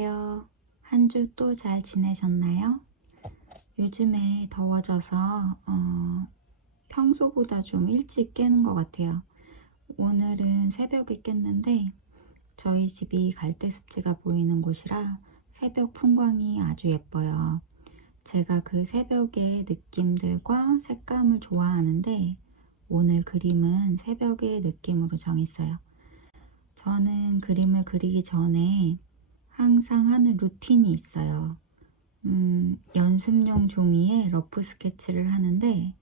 안녕하세요. 한 주 또 잘 지내셨나요? 요즘에 더워져서 평소보다 좀 일찍 깨는 것 같아요. 오늘은 새벽에 깼는데 저희 집이 갈대습지가 보이는 곳이라 새벽 풍광이 아주 예뻐요. 제가 그 새벽의 느낌들과 색감을 좋아하는데 오늘 그림은 새벽의 느낌으로 정했어요. 저는 그림을 그리기 전에 항상 하는 루틴이 있어요. 연습용 종이에 러프 스케치를 하는데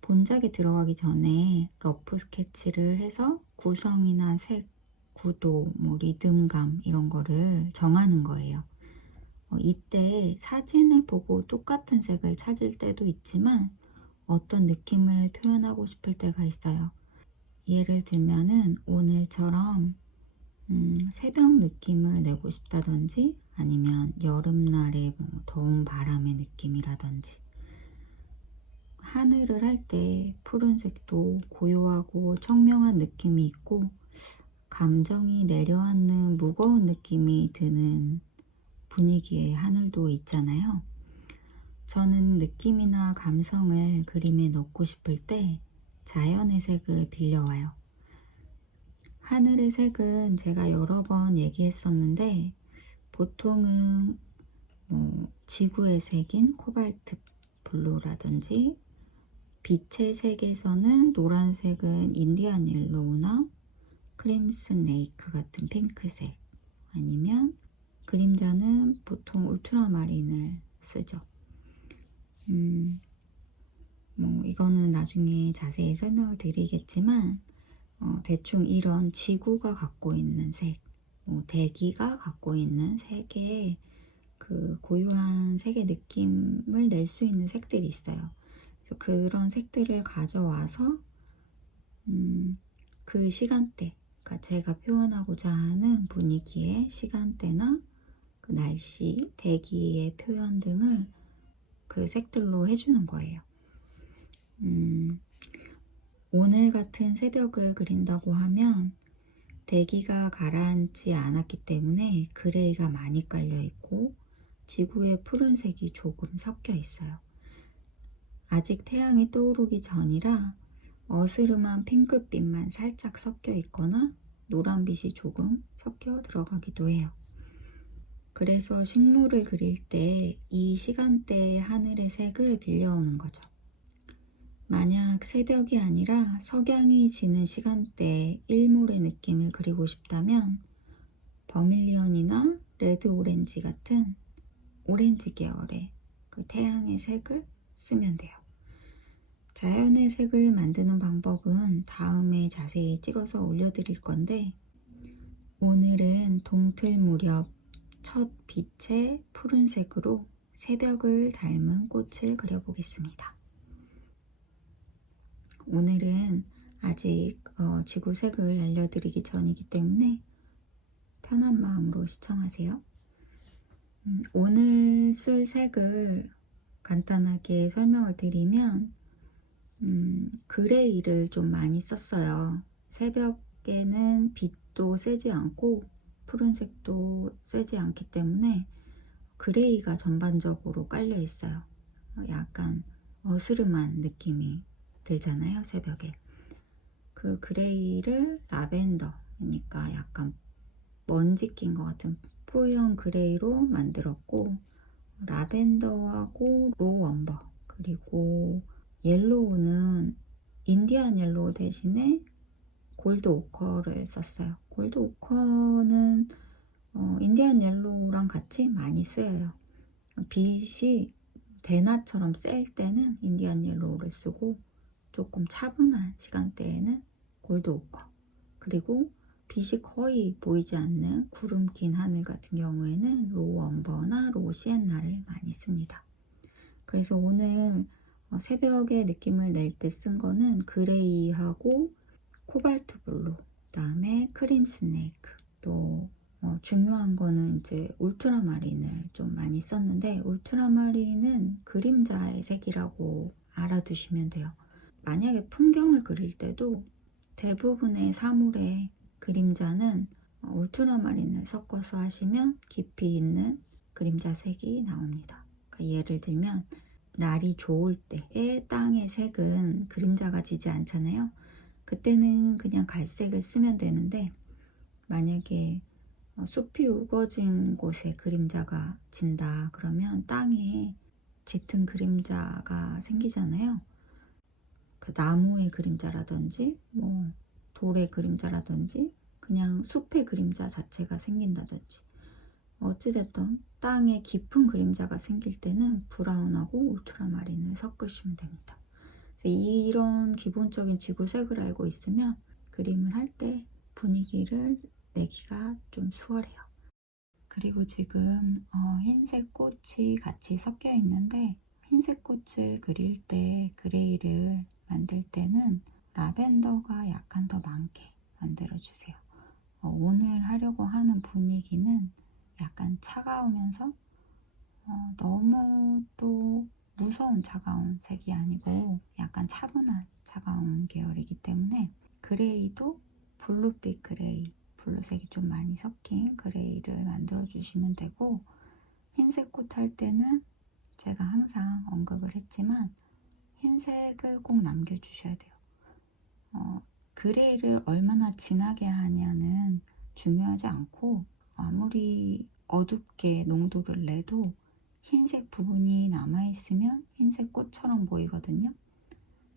본작에 들어가기 전에 러프 스케치를 해서 구성이나 색, 구도, 리듬감 이런 거를 정하는 거예요. 이때 사진을 보고 똑같은 색을 찾을 때도 있지만 어떤 느낌을 표현하고 싶을 때가 있어요. 예를 들면은 오늘처럼 새벽 느낌을 내고 싶다든지 아니면 여름날의 더운 바람의 느낌이라든지 하늘을 할 때 푸른색도 고요하고 청명한 느낌이 있고 감정이 내려앉는 무거운 느낌이 드는 분위기의 하늘도 있잖아요. 저는 느낌이나 감성을 그림에 넣고 싶을 때 자연의 색을 빌려와요. 하늘의 색은 제가 여러 번 얘기했었는데 보통은 지구의 색인 코발트 블루라든지 빛의 색에서는 노란색은 인디안 옐로우나 크림슨 레이크 같은 핑크색 아니면 그림자는 보통 울트라마린을 쓰죠. 이거는 나중에 자세히 설명을 드리겠지만 대충 이런 지구가 갖고 있는 색, 대기가 갖고 있는 색의 그 고유한 색의 느낌을 낼 수 있는 색들이 있어요. 그래서 그런 색들을 가져와서 그 시간대, 그러니까 제가 표현하고자 하는 분위기의 시간대나 그 날씨, 대기의 표현 등을 그 색들로 해주는 거예요. 오늘 같은 새벽을 그린다고 하면 대기가 가라앉지 않았기 때문에 그레이가 많이 깔려 있고 지구의 푸른색이 조금 섞여 있어요. 아직 태양이 떠오르기 전이라 어스름한 핑크빛만 살짝 섞여 있거나 노란빛이 조금 섞여 들어가기도 해요. 그래서 식물을 그릴 때 이 시간대의 하늘의 색을 빌려오는 거죠. 만약 새벽이 아니라 석양이 지는 시간대에 일몰의 느낌을 그리고 싶다면 버밀리언이나 레드 오렌지 같은 오렌지 계열의 그 태양의 색을 쓰면 돼요. 자연의 색을 만드는 방법은 다음에 자세히 찍어서 올려드릴 건데 오늘은 동틀 무렵 첫 빛의 푸른색으로 새벽을 닮은 꽃을 그려보겠습니다. 오늘은 아직 지구색을 알려드리기 전이기 때문에 편한 마음으로 시청하세요. 오늘 쓸 색을 간단하게 설명을 드리면 그레이를 좀 많이 썼어요. 새벽에는 빛도 세지 않고 푸른색도 세지 않기 때문에 그레이가 전반적으로 깔려 있어요. 약간 어스름한 느낌이 들잖아요, 새벽에. 그 그레이를 라벤더, 그러니까 약간 먼지 낀 것 같은 뽀얀 그레이로 만들었고 라벤더하고 로우엄버 그리고 옐로우는 인디안 옐로우 대신에 골드 오커를 썼어요. 골드 오커는 인디안 옐로우랑 같이 많이 쓰여요. 빛이 대낮처럼 셀 때는 인디안 옐로우를 쓰고 조금 차분한 시간대에는 골드 오커, 그리고 빛이 거의 보이지 않는 구름 낀 하늘 같은 경우에는 로우 엄버나 로우 시엔나를 많이 씁니다. 그래서 오늘 새벽의 느낌을 낼 때 쓴 거는 그레이하고 코발트 블루, 그다음에 크림 스네이크, 또 중요한 거는 이제 울트라마린을 좀 많이 썼는데 울트라마린은 그림자의 색이라고 알아두시면 돼요. 만약에 풍경을 그릴 때도 대부분의 사물의 그림자는 울트라마린을 섞어서 하시면 깊이 있는 그림자 색이 나옵니다. 그러니까 예를 들면 날이 좋을 때의 땅의 색은 그림자가 지지 않잖아요. 그때는 그냥 갈색을 쓰면 되는데, 만약에 숲이 우거진 곳에 그림자가 진다 그러면 땅에 짙은 그림자가 생기잖아요. 그 나무의 그림자라든지 뭐 돌의 그림자라든지 그냥 숲의 그림자 자체가 생긴다든지, 어찌됐든 땅에 깊은 그림자가 생길 때는 브라운하고 울트라마린을 섞으시면 됩니다. 그래서 이런 기본적인 지구색을 알고 있으면 그림을 할 때 분위기를 내기가 좀 수월해요. 그리고 지금 흰색 꽃이 같이 섞여 있는데, 흰색 꽃을 그릴 때 그레이를 만들 때는 라벤더가 약간 더 많게 만들어주세요. 오늘 하려고 하는 분위기는 약간 차가우면서 너무 또 무서운 차가운 색이 아니고 약간 차분한 차가운 계열이기 때문에 그레이도 블루빛 그레이, 블루색이 좀 많이 섞인 그레이를 만들어 주시면 되고, 흰색 꽃 할 때는 제가 항상 언급을 했지만 흰색을 꼭 남겨주셔야 돼요. 그레이를 얼마나 진하게 하냐는 중요하지 않고, 아무리 어둡게 농도를 내도 흰색 부분이 남아있으면 흰색 꽃처럼 보이거든요.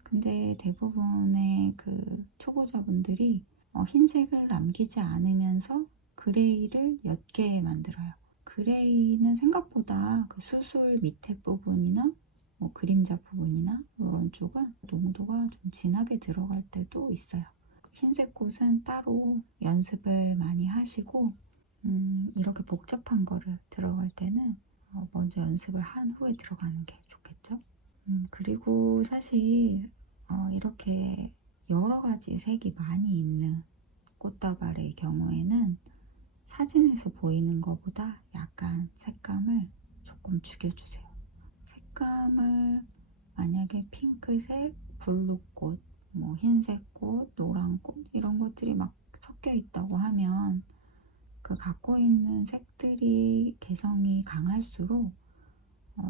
근데 대부분의 그 초보자분들이 흰색을 남기지 않으면서 그레이를 옅게 만들어요. 그레이는 생각보다 그 수술 밑에 부분이나 뭐 그림자 부분이나 이런 쪽은 농도가 좀 진하게 들어갈 때도 있어요. 흰색 꽃은 따로 연습을 많이 하시고, 이렇게 복잡한 거를 들어갈 때는 먼저 연습을 한 후에 들어가는 게 좋겠죠. 그리고 사실 이렇게 여러 가지 색이 많이 있는 꽃다발의 경우에는 사진에서 보이는 것보다 약간 색감을 조금 죽여주세요. 색감을 만약에 핑크색, 블루꽃, 뭐 흰색꽃, 노란꽃 이런 것들이 막 섞여 있다고 하면 그 갖고 있는 색들이 개성이 강할수록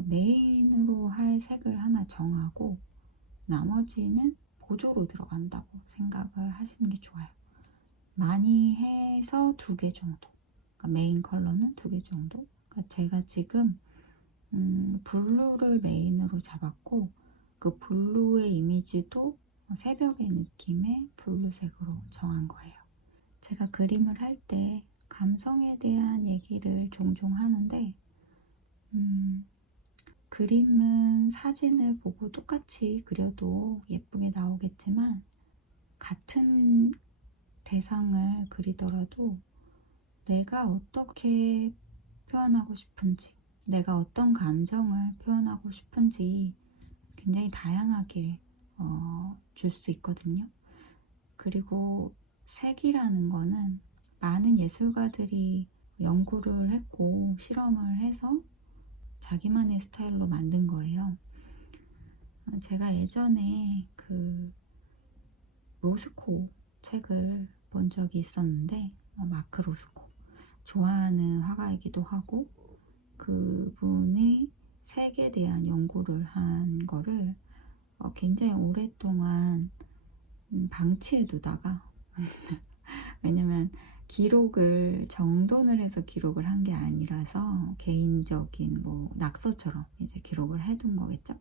메인으로 할 색을 하나 정하고 나머지는 보조로 들어간다고 생각을 하시는 게 좋아요. 많이 해서 2개 정도, 그러니까 메인 컬러는 2개 정도. 그러니까 제가 지금 블루를 메인으로 잡았고, 그 블루의 이미지도 새벽의 느낌의 블루색으로 정한 거예요. 제가 그림을 할 때 감성에 대한 얘기를 종종 하는데, 그림은 사진을 보고 똑같이 그려도 예쁘게 나오겠지만, 같은 대상을 그리더라도 내가 어떻게 표현하고 싶은지, 내가 어떤 감정을 표현하고 싶은지 굉장히 다양하게 줄 수 있거든요. 그리고 색이라는 거는 많은 예술가들이 연구를 했고 실험을 해서 자기만의 스타일로 만든 거예요. 제가 예전에 그 로스코 책을 본 적이 있었는데, 마크 로스코, 좋아하는 화가이기도 하고, 그분이 색에 대한 연구를 한 거를 굉장히 오랫동안 방치해 두다가 왜냐면 기록을 정돈을 해서 기록을 한 게 아니라서 개인적인 뭐 낙서처럼 이제 기록을 해둔 거겠죠.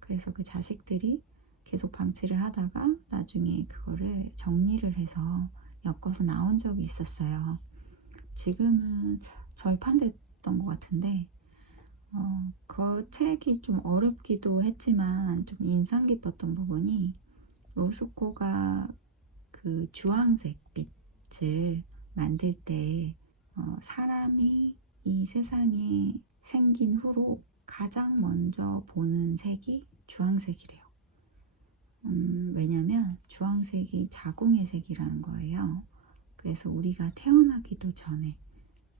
그래서 그 자식들이 계속 방치를 하다가 나중에 그거를 정리를 해서 엮어서 나온 적이 있었어요. 지금은 절판됐던 것 같은데, 그 책이 좀 어렵기도 했지만 좀 인상 깊었던 부분이, 로스코가 그 주황색 빛을 만들 때 사람이 이 세상에 생긴 후로 가장 먼저 보는 색이 주황색이래요. 왜냐면 주황색이 자궁의 색이라는 거예요. 그래서 우리가 태어나기도 전에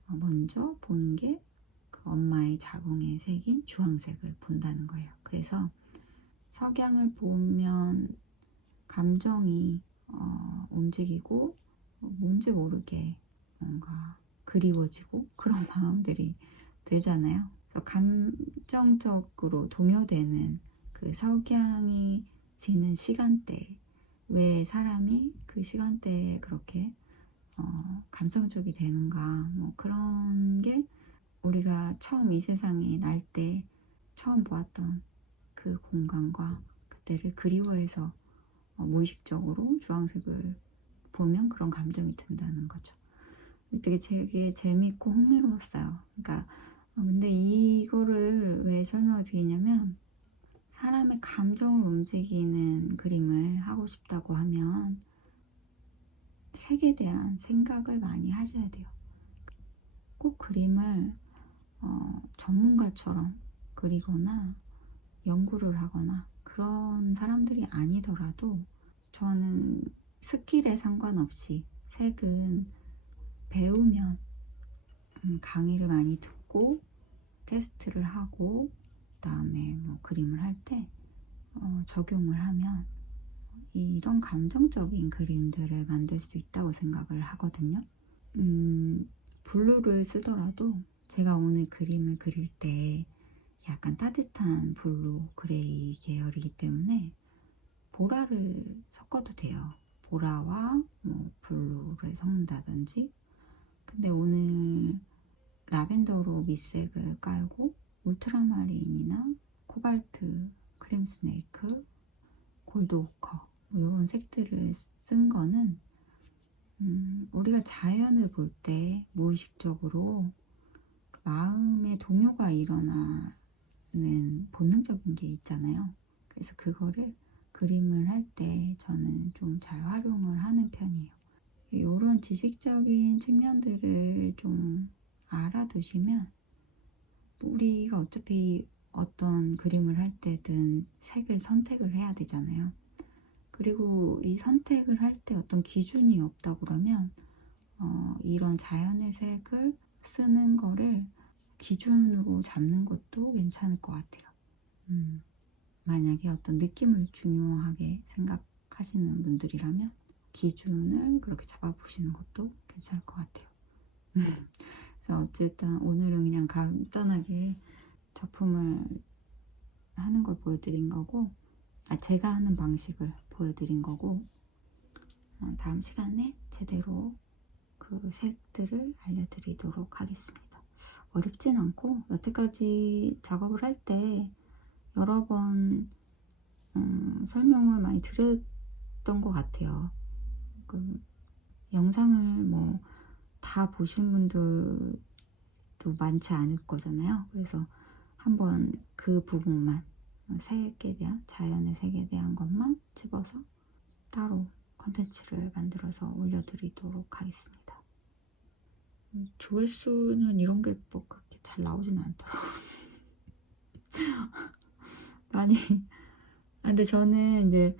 먼저 보는 게 그 엄마의 자궁의 색인 주황색을 본다는 거예요. 그래서 석양을 보면 감정이 움직이고 뭔지 모르게 뭔가 그리워지고 그런 마음들이 들잖아요. 그래서 감정적으로 동요되는 그 석양이 지는 시간대, 왜 사람이 그 시간대에 그렇게 감성적이 되는가, 뭐 그런 게 우리가 처음 이 세상에 날 때 처음 보았던 그 공간과 그때를 그리워해서 무의식적으로 주황색을 보면 그런 감정이 든다는 거죠. 되게 재밌고 흥미로웠어요. 그러니까 근데 이거를 왜 설명을 드리냐면, 사람의 감정을 움직이는 그림을 하고 싶다고 하면 색에 대한 생각을 많이 하셔야 돼요. 꼭 그림을 전문가처럼 그리거나 연구를 하거나 그런 사람들이 아니더라도, 저는 스킬에 상관없이 색은 배우면, 강의를 많이 듣고 테스트를 하고 그다음에 뭐 그림을 할 때 적용을 하면 이런 감정적인 그림들을 만들 수 있다고 생각을 하거든요. 블루를 쓰더라도 제가 오늘 그림을 그릴 때 약간 따뜻한 블루 그레이 계열이기 때문에 보라를 섞어도 돼요. 보라와 뭐 블루를 섞는다든지. 근데 오늘 라벤더로 밑색을 깔고 울트라마린이나 코발트, 크림 스네이크, 골드 오커 뭐 이런 색들을 쓴 거는 우리가 자연을 볼 때 무의식적으로 그 마음의 동요가 일어나는 본능적인 게 있잖아요. 그래서 그거를 그림을 할 때 저는 좀 잘 활용을 하는 편이에요. 이런 지식적인 측면들을 좀 알아두시면, 우리가 어차피 어떤 그림을 할 때든 색을 선택을 해야 되잖아요. 그리고 이 선택을 할 때 어떤 기준이 없다 그러면 이런 자연의 색을 쓰는 거를 기준으로 잡는 것도 괜찮을 것 같아요. 만약에 어떤 느낌을 중요하게 생각하시는 분들이라면 기준을 그렇게 잡아보시는 것도 괜찮을 것 같아요. 그래서 어쨌든 오늘은 그냥 간단하게 작품을 하는 걸 보여드린 거고, 제가 하는 방식을 보여드린 거고, 다음 시간에 제대로 그 색들을 알려드리도록 하겠습니다. 어렵진 않고 여태까지 작업을 할 때 여러 번 설명을 많이 드렸던 것 같아요. 그 영상을 뭐 다 보신 분들도 많지 않을 거잖아요. 그래서 한번 그 부분만, 색에 대한, 자연의 색에 대한 것만 집어서 따로 컨텐츠를 만들어서 올려드리도록 하겠습니다. 조회수는 이런 게 뭐 그렇게 잘 나오진 않더라고요. 많이. 근데 저는 이제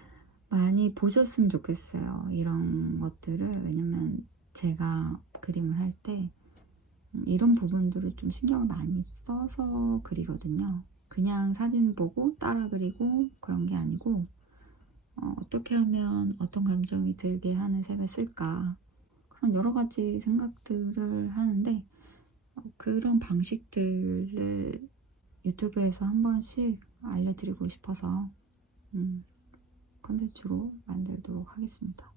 많이 보셨으면 좋겠어요, 이런 것들을. 왜냐면 제가 그림을 할 때 이런 부분들을 좀 신경을 많이 써서 그리거든요. 그냥 사진 보고 따라 그리고 그런 게 아니고, 어떻게 하면 어떤 감정이 들게 하는 색을 쓸까, 그런 여러 가지 생각들을 하는데, 그런 방식들을 유튜브에서 한 번씩 알려드리고 싶어서 컨텐츠로 만들도록 하겠습니다.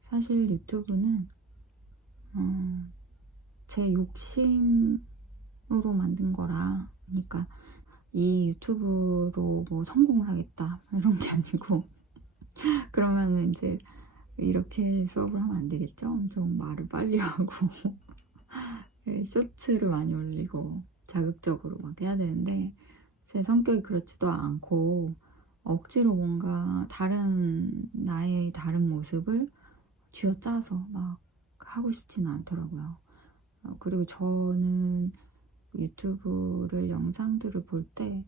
사실 유튜브는 제 욕심으로 만든 거라, 그러니까 이 유튜브로 뭐 성공을 하겠다 이런 게 아니고, 그러면은 이제 이렇게 수업을 하면 안 되겠죠? 엄청 말을 빨리 하고 쇼츠를 많이 올리고 자극적으로 막 해야 되는데, 제 성격이 그렇지도 않고 억지로 뭔가 나의 다른 모습을 쥐어짜서 막 하고 싶지는 않더라고요. 그리고 저는 유튜브를, 영상들을 볼 때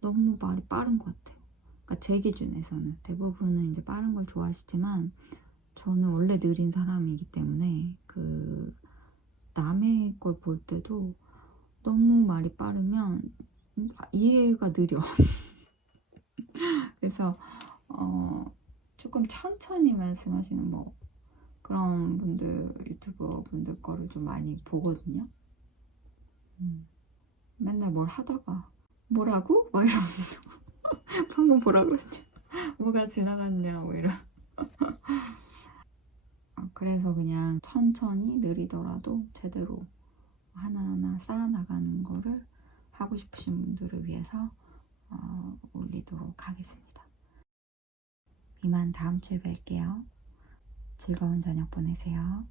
너무 말이 빠른 것 같아요. 그러니까 제 기준에서는 대부분은 이제 빠른 걸 좋아하시지만, 저는 원래 느린 사람이기 때문에 그 남의 걸 볼 때도 너무 말이 빠르면 이해가 느려. 그래서 조금 천천히 말씀하시는, 뭐 그런 분들, 유튜버 분들 거를 좀 많이 보거든요. 맨날 뭘 하다가 뭐라고? 막 이러면서 방금 뭐라 그랬지? 뭐가 지나갔냐 뭐 이런. 그래서 그냥 천천히 느리더라도 제대로 하나하나 쌓아나가는 거를 하고 싶으신 분들을 위해서 올리도록 하겠습니다. 이만 다음 주에 뵐게요. 즐거운 저녁 보내세요.